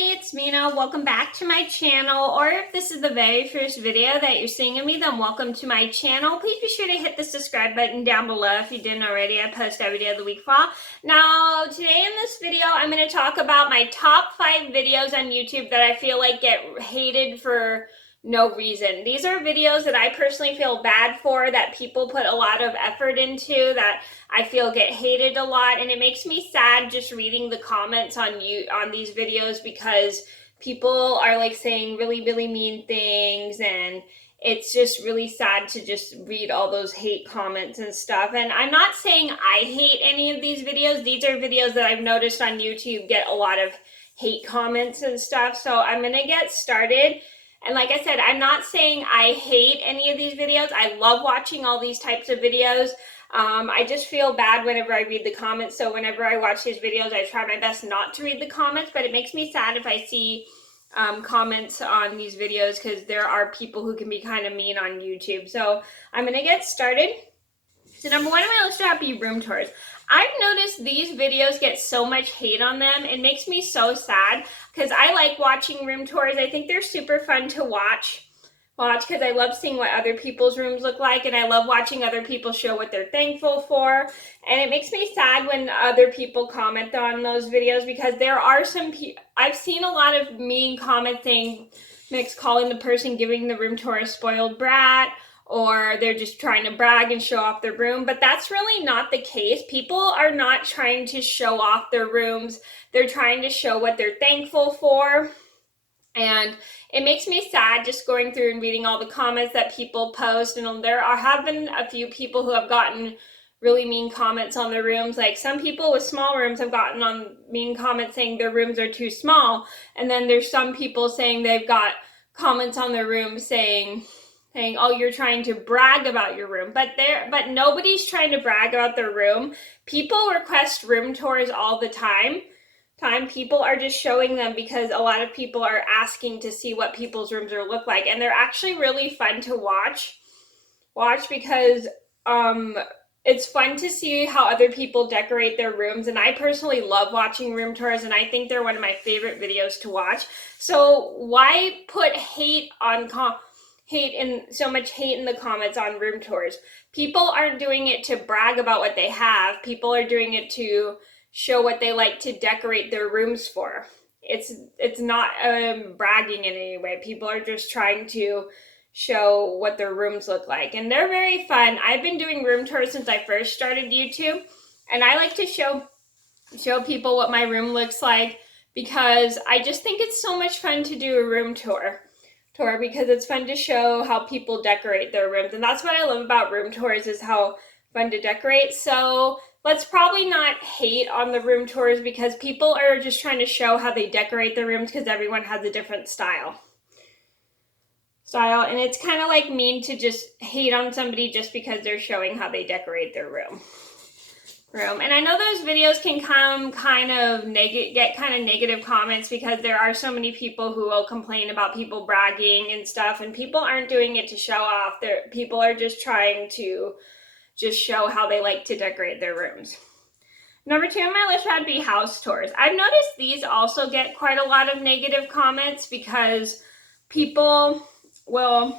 Hi, it's Mena. Welcome back to my channel, or if this is the very first video that you're seeing of me, then welcome to my channel. Please be sure to hit the subscribe button down below if you didn't already. I post every day of the week fall. Now, today in this video, I'm going to talk about my top 5 videos on YouTube that I feel like get hated for no reason. These are videos that I personally feel bad for, that people put a lot of effort into, that I feel get hated a lot, and it makes me sad just reading the comments on these videos, because people are like saying really mean things, and it's just really sad to just read all those hate comments and stuff. And I'm not saying I hate any of these videos. These are videos that I've noticed on YouTube get a lot of hate comments and stuff. So I'm gonna get started. And like I said, I'm not saying I hate any of these videos. I love watching all these types of videos. I just feel bad whenever I read the comments. So whenever I watch these videos, I try my best not to read the comments, but it makes me sad if I see comments on these videos, because there are people who can be kind of mean on YouTube. So I'm going to get started. So number 1 on my list would have to be room tours. I've noticed these videos get so much hate on them. It makes me so sad, because I like watching room tours. I think they're super fun to watch because I love seeing what other people's rooms look like, and I love watching other people show what they're thankful for. And it makes me sad when other people comment on those videos, because there are some people, I've seen a lot of mean comments saying, calling the person giving the room tour a spoiled brat, or they're just trying to brag and show off their room. But that's really not the case. People are not trying to show off their rooms. They're trying to show what they're thankful for. And it makes me sad just going through and reading all the comments that people post. And have been a few people who have gotten really mean comments on their rooms. Like, some people with small rooms have gotten on mean comments saying their rooms are too small. And then there's some people saying they've got comments on their room saying, oh, you're trying to brag about your room. But nobody's trying to brag about their room. People request room tours all the time. People are just showing them because a lot of people are asking to see what people's rooms look like, and they're actually really fun to watch because it's fun to see how other people decorate their rooms. And I personally love watching room tours, and I think they're one of my favorite videos to watch. So why put so much hate in the comments on room tours? People aren't doing it to brag about what they have. People are doing it to show what they like to decorate their rooms for. It's not bragging in any way. People are just trying to show what their rooms look like, and they're very fun. I've been doing room tours since I first started YouTube, and I like to show people what my room looks like, because I just think it's so much fun to do a room tour, because it's fun to show how people decorate their rooms. And that's what I love about room tours, is how fun to decorate. So let's probably not hate on the room tours, because people are just trying to show how they decorate their rooms, because everyone has a different style. And it's kind of like mean to just hate on somebody just because they're showing how they decorate their room. And I know those videos can get kind of negative comments, because there are so many people who will complain about people bragging and stuff, and people aren't doing it to show off. People are just trying to just show how they like to decorate their rooms. Number 2 on my list would be house tours. I've noticed these also get quite a lot of negative comments, because people will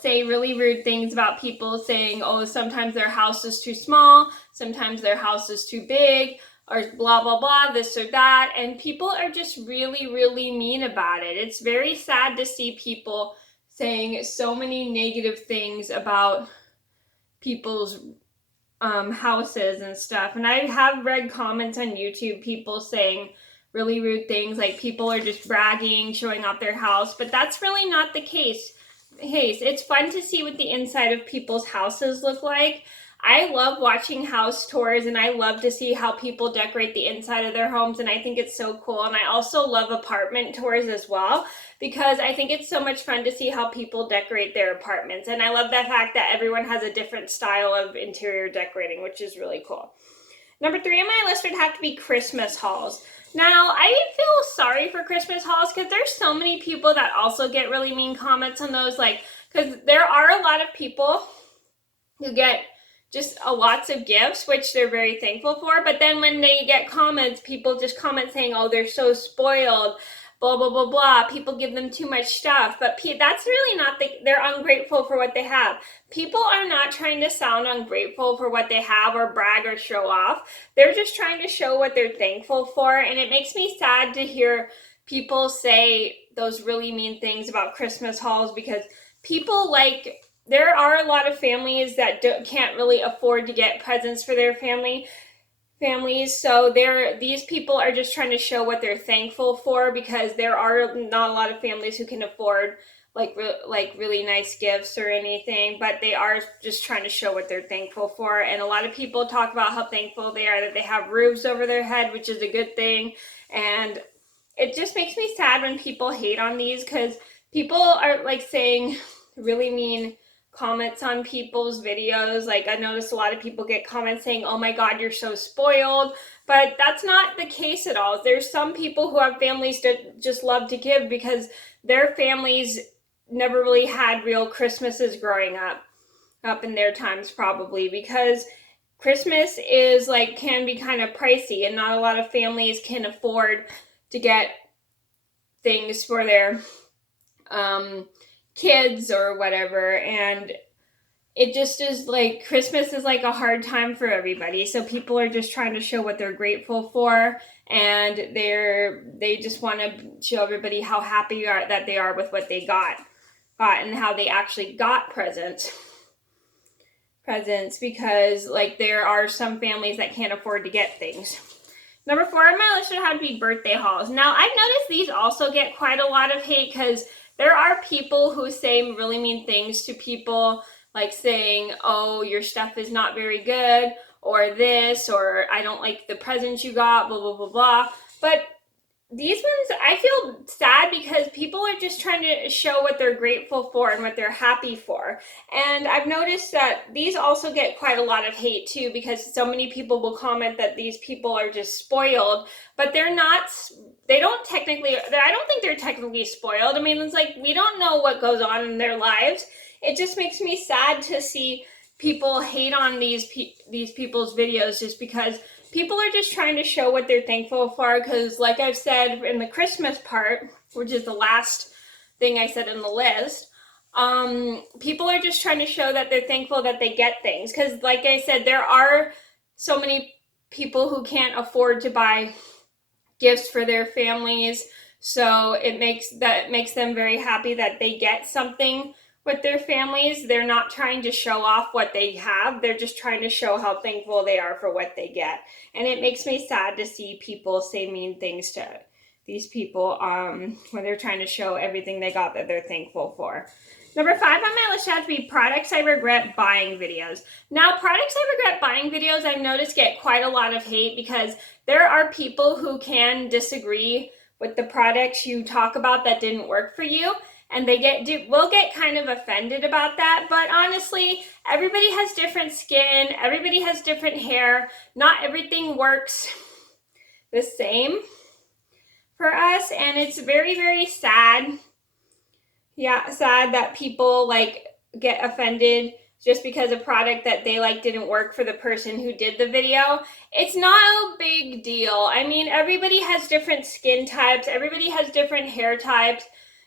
say really rude things about people, saying, oh, sometimes their house is too small, sometimes their house is too big, or blah, blah, blah, this or that. And people are just really mean about it. It's very sad to see people saying so many negative things about people's houses and stuff. And I have read comments on YouTube, people saying really rude things, like people are just bragging, showing off their house. But that's really not the case. It's fun to see what the inside of people's houses look like. I love watching house tours, and I love to see how people decorate the inside of their homes, and I think it's so cool. And I also love apartment tours as well, because I think it's so much fun to see how people decorate their apartments. And I love the fact that everyone has a different style of interior decorating, which is really cool. Number 3 on my list would have to be Christmas hauls. Now, I feel sorry for Christmas hauls, because there's so many people that also get really mean comments on those, because there are a lot of people who get just lots of gifts, which they're very thankful for. But then when they get comments, people just comment saying, oh, they're so spoiled, blah, blah, blah, blah. People give them too much stuff. But that's really not they're ungrateful for what they have. People are not trying to sound ungrateful for what they have or brag or show off. They're just trying to show what they're thankful for. And it makes me sad to hear people say those really mean things about Christmas hauls, because people there are a lot of families that can't really afford to get presents for their families. So these people are just trying to show what they're thankful for, because there are not a lot of families who can afford really nice gifts or anything, but they are just trying to show what they're thankful for. And a lot of people talk about how thankful they are that they have roofs over their head, which is a good thing. And it just makes me sad when people hate on these, because people are saying really mean comments on people's videos. I noticed a lot of people get comments saying, oh my God, you're so spoiled. But that's not the case at all. There's some people who have families that just love to give because their families never really had real Christmases growing up in their times, probably because Christmas is can be kind of pricey, and not a lot of families can afford to get things for their kids or whatever. And it just is Christmas is a hard time for everybody. So people are just trying to show what they're grateful for, and they just want to show everybody how happy that they are with what they got and how they actually got presents, because there are some families that can't afford to get things. Number 4 on my list would have to be birthday hauls. Now, I've noticed these also get quite a lot of hate, because there are people who say really mean things to people, saying, oh, your stuff is not very good, or this, or I don't like the presents you got, blah, blah, blah, blah. But these ones, I feel sad, because people are just trying to show what they're grateful for and what they're happy for. And I've noticed that these also get quite a lot of hate too, because so many people will comment that these people are just spoiled, but they're not. They don't technically, I don't think they're technically spoiled. I mean, it's we don't know what goes on in their lives. It just makes me sad to see people hate on these people's videos, just because people are just trying to show what they're thankful for. Because like I've said in the Christmas part, which is the last thing I said in the list, people are just trying to show that they're thankful that they get things. Because like I said, there are so many people who can't afford to buy gifts for their families. So it makes them very happy that they get something with their families. They're not trying to show off what they have. They're just trying to show how thankful they are for what they get. And it makes me sad to see people say mean things to these people when they're trying to show everything they got that they're thankful for. Number 5 on my list has to be products I regret buying videos. Now, products I regret buying videos, I've noticed get quite a lot of hate, because there are people who can disagree with the products you talk about that didn't work for you, and will get kind of offended about that. But honestly, everybody has different skin, everybody has different hair. Not everything works the same for us, and it's very, very sad. Yeah, sad that people get offended just because a product that they didn't work for the person who did the video. It's not a big deal. I mean, everybody has different skin types, everybody has different hair types.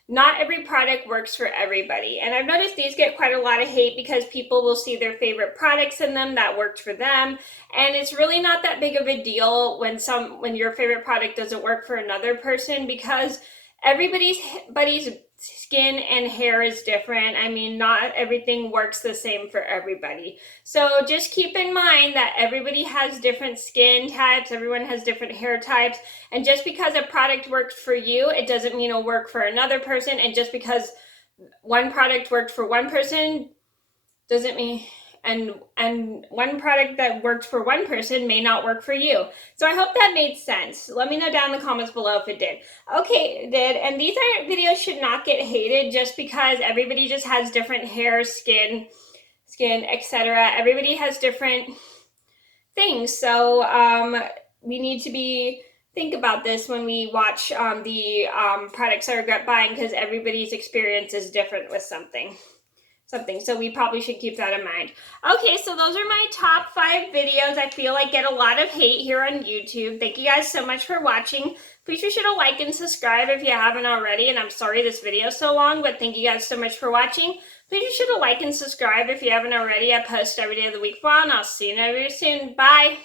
Not every product works for everybody. And I've noticed these get quite a lot of hate, because people will see their favorite products in them that worked for them. And it's really not that big of a deal when your favorite product doesn't work for another person, because everybody's skin and hair is different. I mean, not everything works the same for everybody. So just keep in mind that everybody has different skin types, everyone has different hair types, and just because a product works for you, it doesn't mean it'll work for another person. And just because one product worked for one person doesn't mean, and one product that worked for one person may not work for you. So I hope that made sense. Let me know down in the comments below if it did. Okay, it did. And these videos should not get hated just because everybody just has different hair, skin, etc. Everybody has different things. So we need to think about this when we watch the products I regret buying, because everybody's experience is different with something. something. So we probably should keep that in mind. Okay, so those are my top 5 videos I feel like get a lot of hate here on YouTube. Thank you guys so much for watching. Please be sure to like and subscribe if you haven't already. And I'm sorry this video is so long, but thank you guys so much for watching. Please be sure to like and subscribe if you haven't already. I post every day of the week vlog, and I'll see you very soon. Bye!